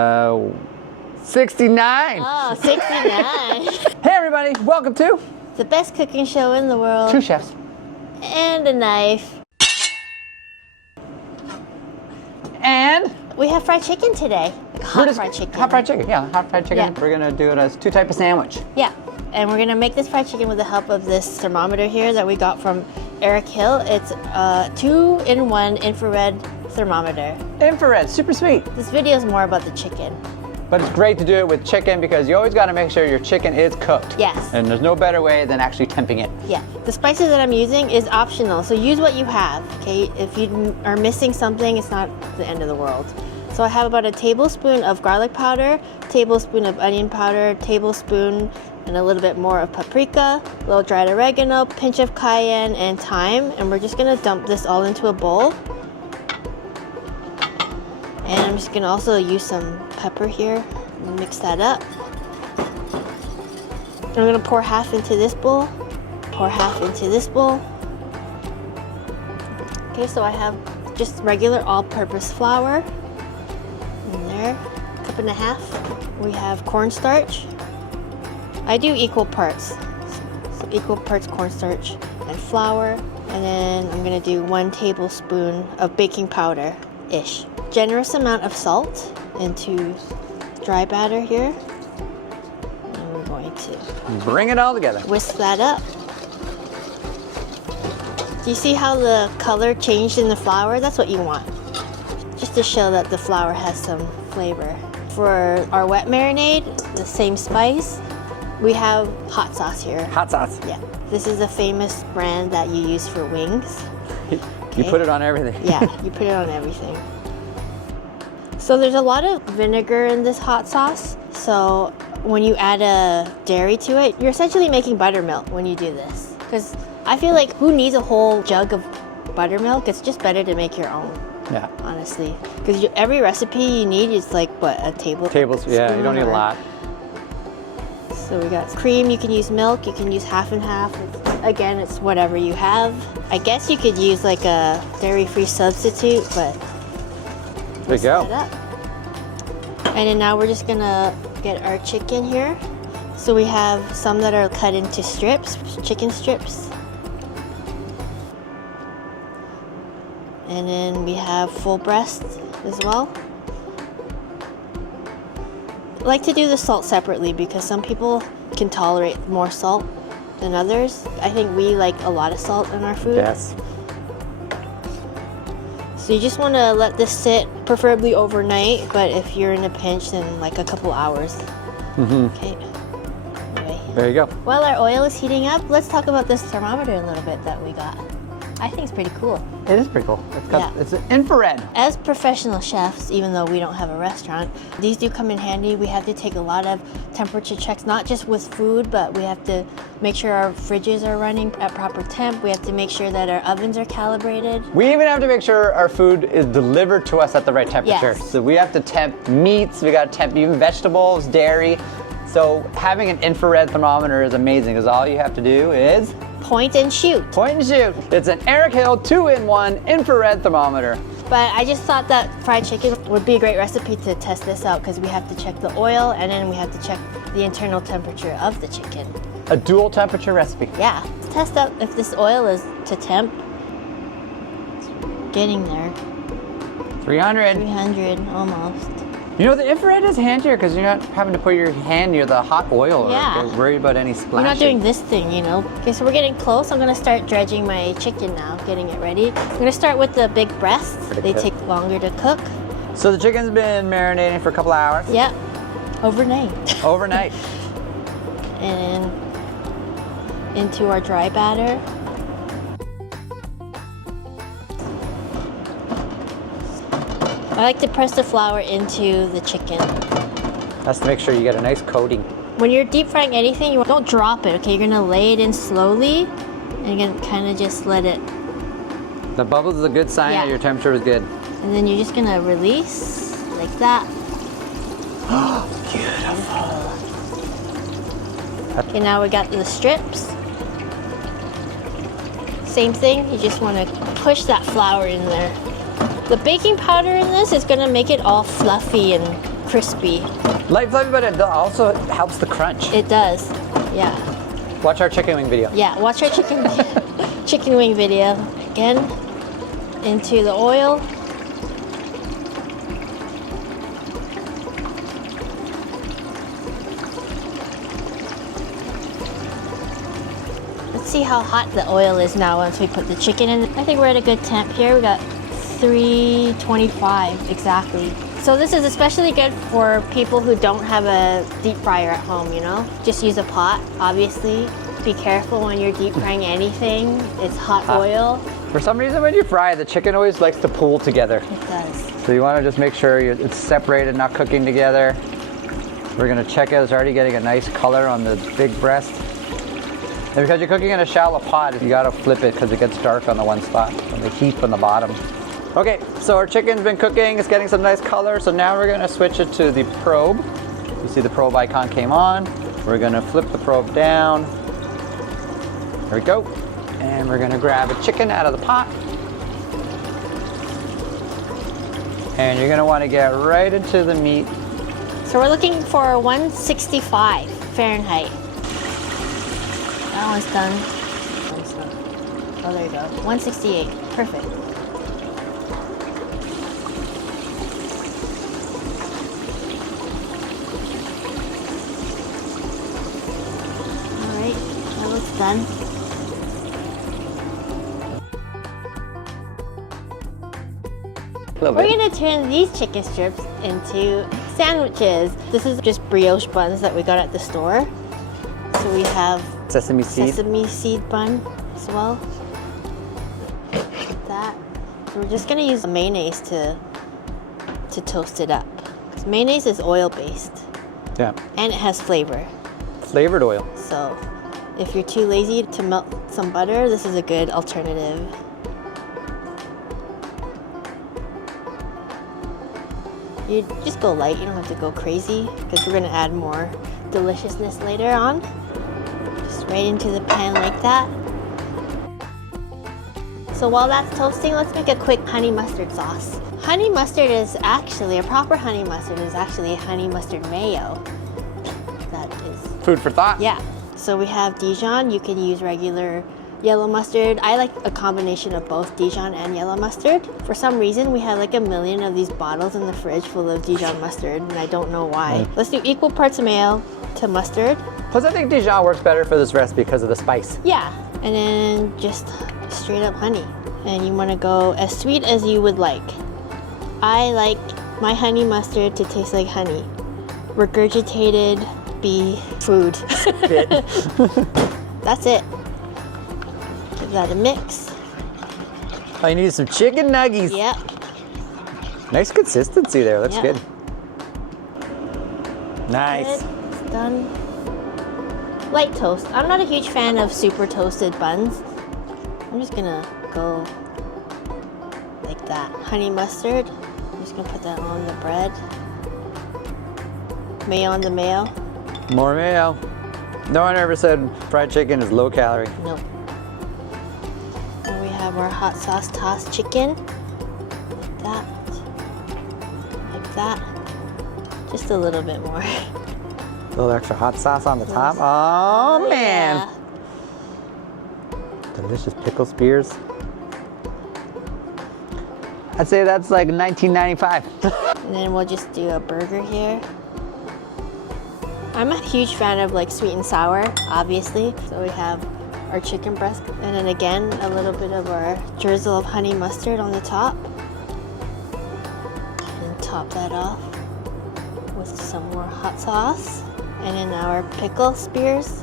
69. Oh, 69. Hey everybody, welcome to The best cooking show in the world. Two Chefs. And a knife. And we have fried chicken today. Hot fried chicken. Hot fried chicken, yeah, hot fried chicken. Yeah. We're gonna do it as two type of sandwich. Yeah, and we're gonna make this fried chicken with the help of this thermometer here that we got from Eric Hill. It's a 2-in-1 infrared thermometer. Infrared, super sweet. This video is more about the chicken. But it's great to do it with chicken because you always gotta make sure your chicken is cooked. Yes. And there's no better way than actually temping it. Yeah. The spices that I'm using is optional, so use what you have, okay? If you are missing something, it's not the end of the world. So I have about a tablespoon of garlic powder, tablespoon of onion powder, tablespoon and a little bit more of paprika, a little dried oregano, pinch of cayenne and thyme, and we're just gonna dump this all into a bowl. And I'm just gonna also use some pepper here and mix that up. I'm gonna pour half into this bowl, pour half into this bowl. Okay, so I have just regular all-purpose flour in there, a cup and a half. We have cornstarch. I do equal parts, so equal parts cornstarch and flour. And then I'm gonna do 1 tablespoon of baking powder-ish. Generous amount of salt into dry batter here. And we're going to Bring it all together. whisk that up. Do you see how the color changed in the flour? That's what you want. Just to show that the flour has some flavor. For our wet marinade, the same spice, we have hot sauce here. Hot sauce. Yeah. This is a famous brand that you use for wings. You put it on everything. Yeah, you put it on everything. So there's a lot of vinegar in this hot sauce. So when you add a dairy to it, you're essentially making buttermilk when you do this. Because I feel like who needs a whole jug of buttermilk? It's just better to make your own. Yeah. Honestly. Because every recipe you need is like, what, a tablespoon? Yeah, you don't need a lot. So we got cream, you can use milk, you can use half and half. Again, it's whatever you have. I guess you could use like a dairy-free substitute, but There you go. And then now we're just gonna get our chicken here. So we have some that are cut into strips, chicken strips. And then we have full breast as well. I like to do the salt separately because some people can tolerate more salt than others. I think we like a lot of salt in our food. Yes. So you just want to let this sit, preferably overnight, but if you're in a pinch, then like a couple hours. Okay. Anyway. There you go. While our oil is heating up, let's talk about this thermometer a little bit that we got. I think it's pretty cool. It is pretty cool. It's an infrared. As professional chefs, even though we don't have a restaurant, these do come in handy. We have to take a lot of temperature checks, not just with food, but we have to make sure our fridges are running at proper temp. We have to make sure that our ovens are calibrated. We even have to make sure our food is delivered to us at the right temperature. Yes. So we have to temp meats, we got to temp even vegetables, dairy. So having an infrared thermometer is amazing because all you have to do is Point and shoot. point and shoot. It's an Eric Hill 2-in-1 infrared thermometer. But I just thought that fried chicken would be a great recipe to test this out because we have to check the oil and then we have to check the internal temperature of the chicken. A dual temperature recipe. Yeah, let's test out if this oil is to temp. It's getting there. 300. 300 almost. You know, the infrared is handier because you're not having to put your hand near the hot oil Yeah. or get worried about any splashing. We're not doing this thing, you know. Okay, so we're getting close. I'm gonna start dredging my chicken now, getting it ready. I'm gonna start with the big breasts. They take longer to cook. So the chicken's been marinating for a couple hours. Yeah, overnight. Overnight. And into our dry batter. I like to press the flour into the chicken. That's to make sure you get a nice coating. When you're deep frying anything, you don't drop it, okay? You're gonna lay it in slowly and you're gonna kind of just let it. The bubbles is a good sign that your temperature is good. And then you're just gonna release like that. Beautiful. Okay, now we got the strips. Same thing, you just wanna push that flour in there. The baking powder in this is gonna make it all fluffy and crispy. Light flavor, but it also helps the crunch. It does. Yeah. Watch our chicken wing video. Yeah, watch our chicken wing video. Again, into the oil. Let's see how hot the oil is now once we put the chicken in. I think we're at a good temp here. We got 325 exactly. So this is especially good for people who don't have a deep fryer at home, you know? Just use a pot, obviously. Be careful when you're deep frying anything. It's hot oil. For some reason when you fry, the chicken always likes to pool together. It does. So you want to just make sure it's separated, not cooking together. We're going to check it. It's already getting a nice color on the big breast. And because you're cooking in a shallow pot, you got to flip it because it gets dark on the one spot, on the heat on the bottom. Okay, so our chicken's been cooking. It's getting some nice color. So now we're going to switch it to the probe. You see the probe icon came on. We're going to flip the probe down. There we go. And we're going to grab a chicken out of the pot. And you're going to want to get right into the meat. So we're looking for 165 Fahrenheit. That one's done. Oh, there you go. 168. Perfect. All right, that looks done. We're gonna turn these chicken strips into sandwiches. This is just brioche buns that we got at the store. So we have Sesame seed bun as well. Like that. So we're just gonna use mayonnaise to toast it up. Because mayonnaise is oil based. Yeah. And it has flavor. Flavored oil. So if you're too lazy to melt some butter, this is a good alternative. You just go light, you don't have to go crazy because we're gonna add more deliciousness later on. Just right into the pan like that. So while that's toasting, let's make a quick honey mustard sauce. Honey mustard is actually, a proper honey mustard is actually a honey mustard mayo. That is Food for thought. yeah. So we have Dijon. You can use regular yellow mustard. I like a combination of both Dijon and yellow mustard. For some reason, we have like a million of these bottles in the fridge full of Dijon mustard, and I don't know why. Let's do equal parts of mayo to mustard. Plus I think Dijon works better for this recipe because of the spice. Yeah. And then just straight up honey. And you want to go as sweet as you would like. I like my honey mustard to taste like honey. Regurgitated bee food. That's it. Give that a mix. Oh, you need some chicken nuggies. Yep. Nice consistency there. Looks Yeah. good. Nice. It's done. Light toast. I'm not a huge fan of super toasted buns. I'm just gonna go like that. Honey mustard. I'm just gonna put that on the bread. Mayo on the mayo. More mayo. No one ever said fried chicken is low calorie. Nope. And we have our hot sauce tossed chicken. Like that. Like that. Just a little bit more. A little extra hot sauce on the top. Oh, man. Yeah. Delicious pickle spears. I'd say that's like 1995. And then we'll just do a burger here. I'm a huge fan of like sweet and sour, obviously. So we have our chicken breast, and then again, a little bit of our drizzle of honey mustard on the top. And top that off with some more hot sauce. And then our pickle spears.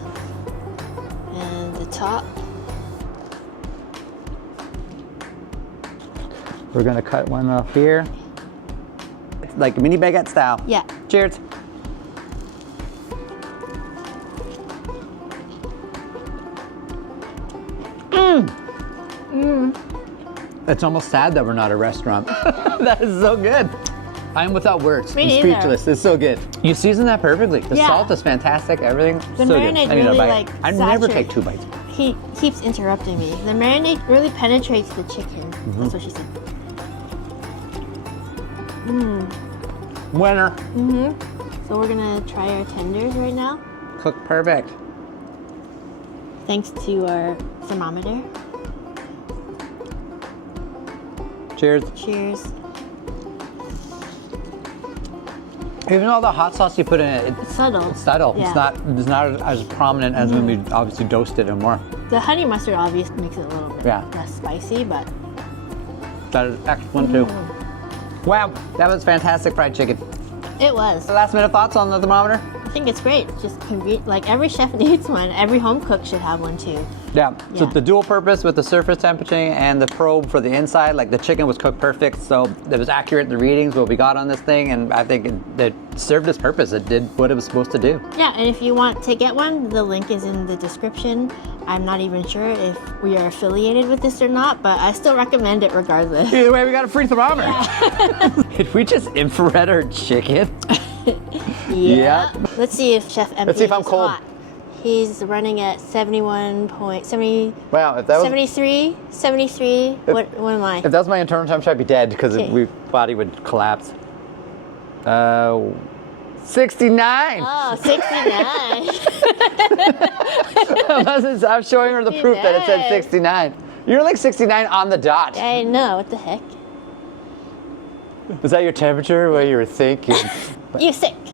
And the top. We're gonna cut one off here. It's like mini baguette style. Yeah. Cheers. It's almost sad that we're not a restaurant. That is so good. I'm without words. Me I'm neither. speechless. It's so good. You season that perfectly. The Yeah. salt is fantastic. Everything. The so marinade good. I need a really, bite. like, I never take saturates- 2 bites. He keeps interrupting me. The marinade really penetrates the chicken. That's what she said. Winner. So we're gonna try our tenders right now, Cooked perfect. thanks to our thermometer. Cheers. Cheers. Even though the hot sauce you put in it, It's subtle. it's subtle. Yeah. It's not as prominent as when we obviously dosed it and more. The honey mustard obviously makes it a little bit Yeah. less spicy, but That is excellent too. Wow, that was fantastic fried chicken. it was. Last minute thoughts on the thermometer? I think it's great. Just convenient. Like every chef needs one. Every home cook should have one too. Yeah. So Yeah. the dual purpose with the surface temperature and the probe for the inside, like the chicken was cooked perfect, so it was accurate, the readings, what we got on this thing, and I think it served its purpose. It did what it was supposed to do. Yeah, and if you want to get one, the link is in the description. I'm not even sure if we are affiliated with this or not, but I still recommend it regardless. Either way, we got a free thermometer. Did we just infrared our chicken? Yeah. Let's see if Chef MP Let's see if I'm is cold. hot. He's running at 71.70. Wow, if that was 73. What am I? if that was my internal temperature, I'd be dead because Okay. body would collapse. 69. Oh, 69. I'm showing her the proof that it said 69. You're like 69 on the dot. I know, what the heck? Was that your temperature? What you were thinking? You sick.